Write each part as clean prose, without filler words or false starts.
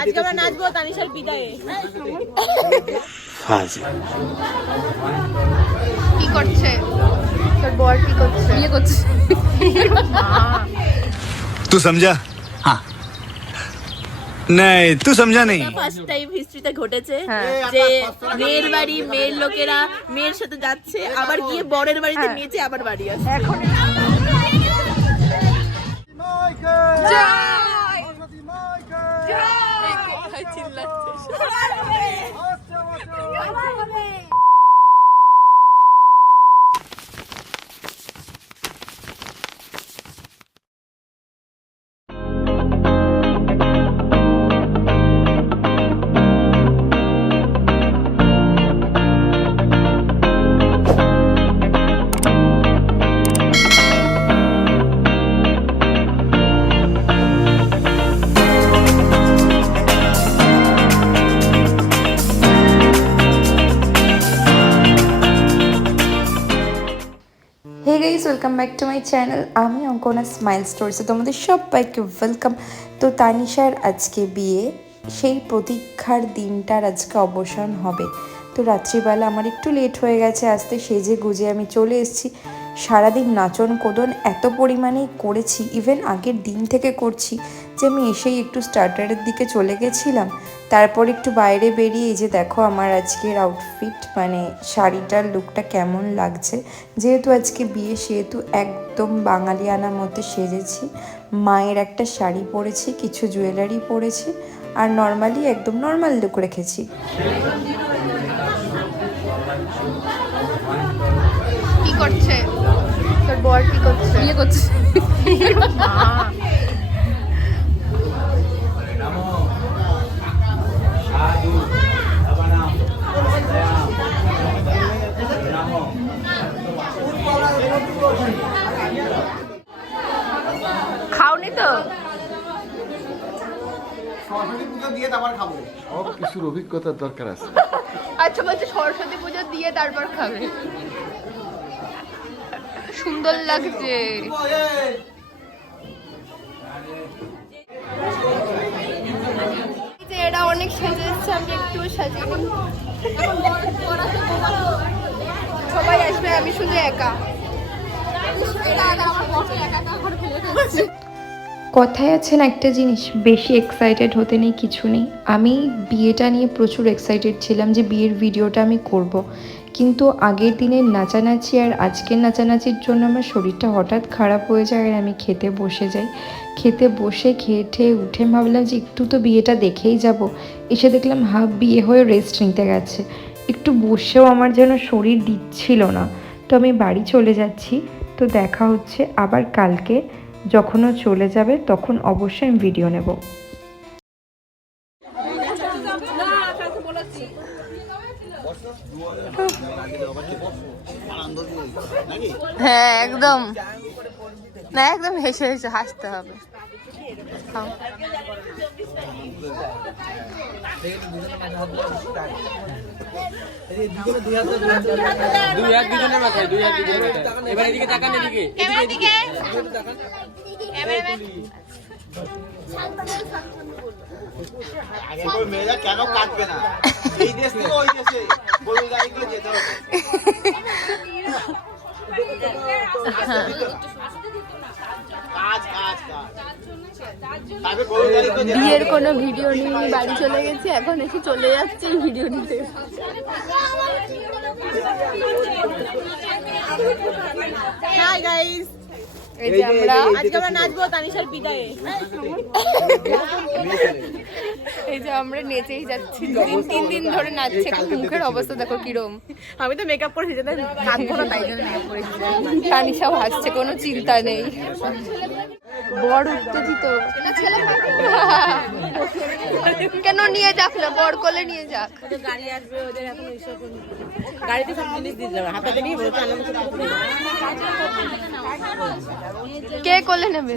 আজকে আমরা নাচবো তানিশার বিদায়ে। কি করছে তোর বর? কি করছে? বিয়ে করছে। तू समझा? हाँ नहीं तू समझा नहीं। ফার্স্ট টাইম হিস্ট্রিতে ঘটেছে যে মেয়ের বাড়ি মেয়ের লোকেরা মেয়ের সাথে যাচ্ছে, আবার গিয়ে বরের বাড়িতে নেচে আবার বাড়ি আসে। এখন hey guys, welcome back to my channel. আমি অঙ্কনা স্মাইল স্টোরিসে তোমাদের সবাইকে ওয়েলকাম। তো তানিশার আজকে বিয়ে, সেই প্রতীক্ষার দিনটার আজকে অবসান হবে। তো রাত্রিবেলা আমার একটু লেট হয়ে গেছে আসতে, সেজে গুজে আমি চলে এসেছি। সারাদিন নাচন কোদন এত পরিমাণেই করেছি, ইভেন আগের দিন থেকে করছি, যে আমি এসেই একটু স্টার্টারের দিকে চলে গেছিলাম। তারপর একটু বাইরে বেরিয়ে এই যে দেখো আমার আজকের আউটফিট, মানে শাড়িটার লুকটা কেমন লাগছে। যেহেতু আজকে বিয়ে সেহেতু একদম বাঙালিয়ানা মতো সেজেছি। মায়ের একটা শাড়ি পরেছি, কিছু জুয়েলারি পরেছি, আর নর্মালি একদম নর্মাল লুক রেখেছি। কি করছে তোর বর? কি করছে? বিয়ে করছে। খাওনি তো? সরস্বতী পুজো দিয়ে তারপর খাবো। সব কিছুর অভিজ্ঞতার দরকার আছে। আচ্ছা বলছে সরস্বতী পুজো দিয়ে তারপর খাবে। সুন্দর লাগছে। এটা অনেক সাজিয়েছে, আমি একটু সাজিয়ে। সবাই আসবে, আমি শুধু একা। কথায় আছে না একটা জিনিস, বেশি এক্সাইটেড হতে নেই, কিছু নেই। আমি বিয়েটা নিয়ে প্রচুর এক্সাইটেড ছিলাম যে বিয়ের ভিডিওটা আমি করব। কিন্তু আগের দিনের নাচানাচি আর আজকের নাচানাচির জন্য আমার শরীরটা হঠাৎ খারাপ হয়ে যায় আর আমি খেতে বসে যাই। খেতে বসে খেয়ে ঠেয়ে উঠে ভাবলাম যে একটু তো বিয়েটা দেখেই যাব। এসে দেখলাম হাফ বিয়ে হয়ে রেস্ট নিতে গেছে। একটু বসেও আমার যেন শরীর দিচ্ছিল না। তো আমি বাড়ি চলে যাচ্ছি। তো দেখা হচ্ছে আবার কালকে, যখন ও চলে যাবে তখন অবশ্যই আমি ভিডিও নেব। হ্যাঁ একদম না, একদম হেসে হেসে হাসতে হবে। মেয়েরা কেন কাটবে না? এই দেশ থেকে ওই দেশে গরুর গাড়ি করে যেতে হবে। বিয়ের কোনো ভিডিও নিয়ে বাড়ি চলে গেছে, এখন এসে চলে যাচ্ছে ভিডিও নিতে। হাই গাইস, এই যে আজকে আমরা নাচবো তানিশার বিদায়ে। এই যে আমরা নেচেই যাচ্ছি, 3 দিন ধরে নাচছে। কিন্তু মুখের অবস্থা দেখো কিরম। আমি তো মেকআপ করেছি যাতে নাচবো না, তাই জন্য মেকআপ করেছি। তানিশাও হাসছে, কোনো চিন্তা নেই। বড় উত্তেজিত। কেন নিয়ে যাক না, বর কোলে নিয়ে যাক। গাড়ি আসবে, ওদের এখন এইসব গাড়িতে সব জিনিস দিয়ে যাবে, হাতে নিয়ে বলতে আনন্দ করতে। কে কোলে নেবে?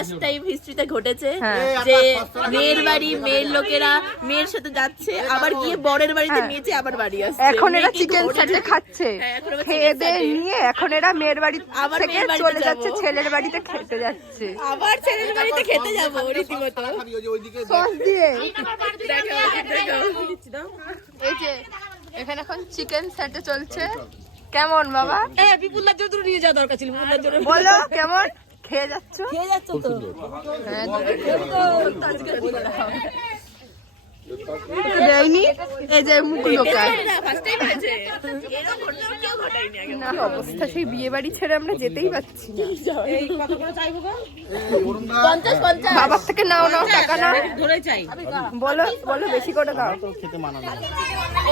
ফার্স্ট টাইম হিস্ট্রিতে ঘটেছে হ্যাঁ। যে মেয়ের বাড়ি মেয়ের লোকেরা মেয়ের সাথে যাচ্ছে আবার গিয়ে বরের বাড়িতে মেয়েছে আবার বাড়ি আসছে। এখন এরা মেয়ে কিন্তু চিকেন ঘটেছে। স্যাটে খাচ্ছে, হ্যাঁ, এখন আবার খেয়ে chicken দিয়ে satay। নিয়ে এখন এরা মেয়ের বাড়ি আবার থেকে মেয়ের বাড়িতে চলে যাচ্ছে যাবো। ছেলের বাড়িতে খেতে যাচ্ছে আবার ছেলের বাড়িতে খেতে যাবো রীতিমতো। খাবি ওই যে ওইদিকে সস দিয়ে। দেখো। এই যে এখানে এখন চিকেন স্যাটে চলছে। কেমন বাবা? বিপুলার জন্য তুই নিয়ে যাওয়া দরকার ছিল, বিপুলার জন্য বলো কেমন খেয়ে যাচ্ছ? খেয়ে যাচ্ছ তো? হ্যাঁ, দেয়নি এই যে মুখ লোকায়। ফার্স্ট টাইম হয়েছে এরকম ঘটনা কেউ ঘটায়নি আগে। না অবস্থা সেই বিয়ে বাড়ি ছেড়ে আমরা যেতেই পাচ্ছি না। এই কত করে চাইবো গো? 50 বাবার থেকে নাও টাকা নাও, ধরে চাই। বলো বলো বেশি করে দাও।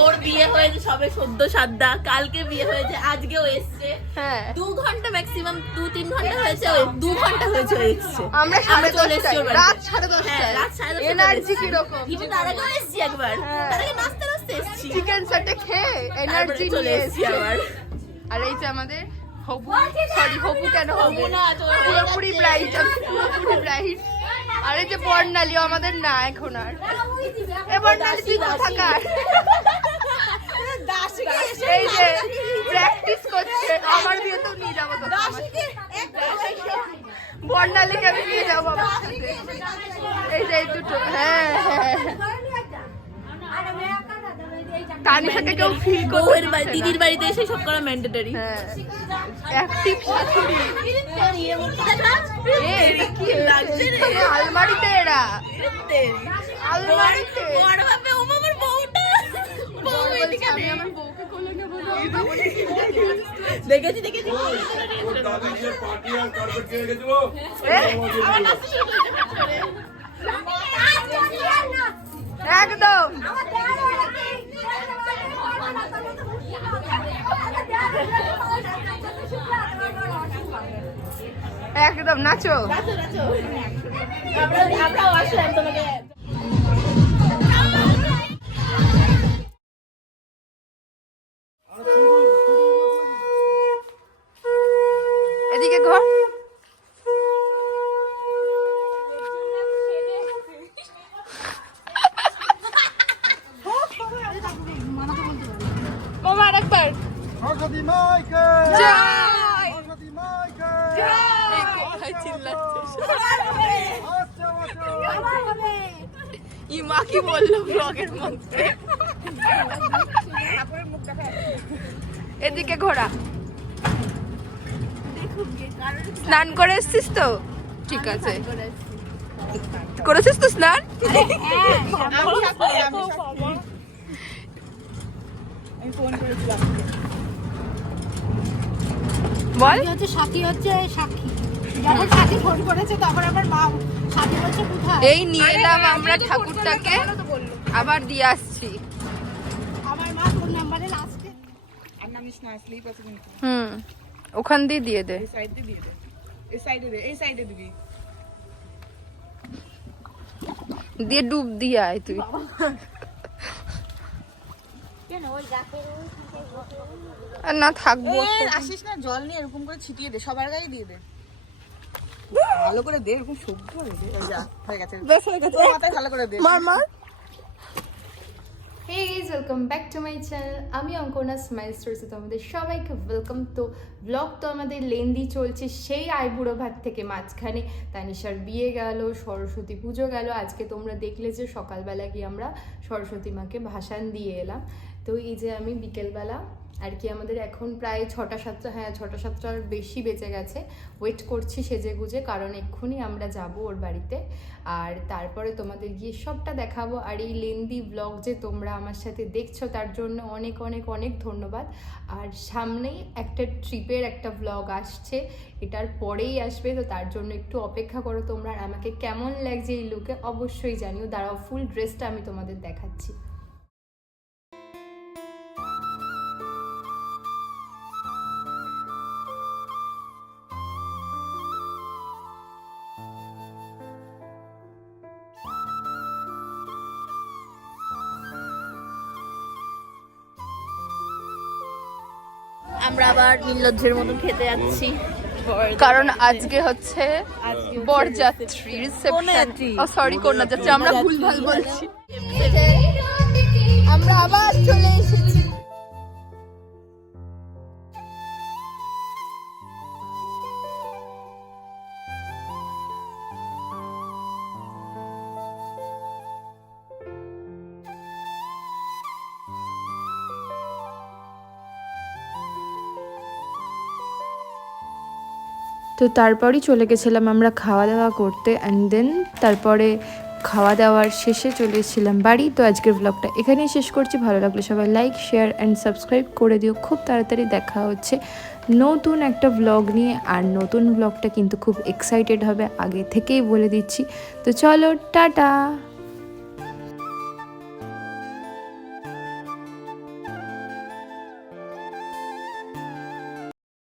ওর বিয়ে হয়েছে সবে সদ্য সাদ্দা, কালকে বিয়ে হয়েছে, আজকেও এসছে। হ্যাঁ 2 ঘন্টা ম্যাক্সিমাম 2-3 ঘন্টা হয়েছে, 2 ঘন্টা হয়েছে ও এসছে। আমরা সাড়ে চলে দশটায়, এসছি ওর রাত বাড়িতে। সাড়ে হ্যাঁ, দশটায়। রাত 10:30 এনার্জি কিরকম? তার আগে এসছি একবার, তার আগে নাচতে নাচতে এসছি, চিকেন স্যাটে খেয়ে এনার্জি তারপরে চলে নিয়ে এসছি এসছি আবার। আর এই যে আমাদের হবু, সরি হবু কেন হবে, হবু না, তো হয়ে পুরোপুরি যাচ্ছে। ব্রাইট, পুরোপুরি ব্রাইট। আর এই যে বর্ণালী আমাদের না এখন আর, এ বর্ণালী তুই কোথাকার? এই যে প্র্যাকটিস করছে, আমার বিয়ে তো নিয়ে যাবো তো বর্ণালীকে আমি নিয়ে যাবো আমার সাথে। এই যে এই দুটো, হ্যাঁ হ্যাঁ তানিশাকে কেউ ফিল বউয়ের বাড়ি দিদির বাড়িতে এসে সব করা ম্যান্ডেটরি। হ্যাঁ অ্যাক্টিভ শাশুড়ি। এ, এটা কি লাগছে রে? এখানে আলমারিতে এরা, আলমারিতে। বড় বাপে ও মামার বউটা, বউ এদিকে আমি নেই। আমার বউকে কোলে নেবো না। দেখেছি এ, একদম একদম নাচো। আমরাও আসলাম তোমাকে। এদিকে ঘর। মামা আরেকবার সরস্বতী মাইকে জয় সরস্বতী মাইকে এই কোথায় চিল্লাচ্ছে? ইমা কি বললো ব্লগের মধ্যে? এদিকে ঘোরা। স্নান করে এসছিস তো? ঠিক আছে, করেছিস তো স্নান? বল। হচ্ছে সাথী হচ্ছে সাক্ষী, যখন সাথী ফোন করেছে তখন আমার মা সাথী বলছে কোথায়, এই নিয়ে এলাম আমরা ঠাকুরটাকে, আবার দিয়ে আসছি। আমার মা ফোন নাম্বারে লাস্টে হুম ওখান দিয়ে দিয়ে দে। দিয়ে ডুব দিয়ে আয় তুই। আর না থাকবো। আসিস না, জল নিয়ে এরকম করে ছিটিয়ে দে, সবার গায়ে দিয়ে দে, ভালো করে দে, এরকম সবজি হয়ে গেছে, তোর মাথায় ভালো করে দে। মার মার। Hey guys, welcome back to my channel. আমি অঙ্কনা স্মাইল স্টোরিসে তোমাদের সবাইকে ওয়েলকাম। তো ব্লগ তো আমাদের লেন্দি চলছে সেই আইবুড়ো ভাত থেকে মাঝখানে তানিশার বিয়ে গেল, সরস্বতী পুজো গেল। আজকে তোমরা দেখলে যে সকালবেলা গিয়ে আমরা সরস্বতী মাকে ভাসান দিয়ে এলাম। তো এই যে আমি বিকেলবেলা আর কি, আমাদের এখন প্রায় 6টা-7টা, হ্যাঁ 6টা-7টার বেশি বেঁচে গেছে। ওয়েট করছি সেজে গুজে, কারণ এক্ষুনি আমরা যাব ওর বাড়িতে, আর তারপরে তোমাদের গিয়ে সবটা দেখাবো। আর এই লেন্দি ব্লগ যে তোমরা আমার সাথে দেখছো তার জন্য অনেক অনেক অনেক ধন্যবাদ। আর সামনেই একটা ট্রিপের একটা ব্লগ আসছে, এটার পরেই আসবে, তো তার জন্য একটু অপেক্ষা করো তোমরা। আর আমাকে কেমন লাগছে এই লুকে অবশ্যই জানিও। দাঁড়াও, ফুল ড্রেসটা আমি তোমাদের দেখাচ্ছি। আমরা আবার নির্লজ্জের মতন খেতে যাচ্ছি। কারণ আজকে হচ্ছে বরযাত্রী রিসেপশন। ও সরি, কন্যাযাত্রী, আমরা ভুলভাল বলছি। আমরা আবার চলে এসেছি। তো তারপরই চলে গেছিলাম আমরা খাওয়া দাওয়া করতে, অ্যান্ড দেন তারপরে খাওয়া দাওয়ার শেষে চলে এসেছিলাম বাড়ি। তো আজকের ব্লগটা এখানেই শেষ করছি। ভালো লাগলে সবাই লাইক, শেয়ার অ্যান্ড সাবস্ক্রাইব করে দিও। খুব তাড়াতাড়ি দেখা হচ্ছে নতুন একটা ব্লগ নিয়ে, আর নতুন ব্লগটা কিন্তু খুব এক্সাইটেড হবে, আগে থেকেই বলে দিচ্ছি। তো চলো, টাটা।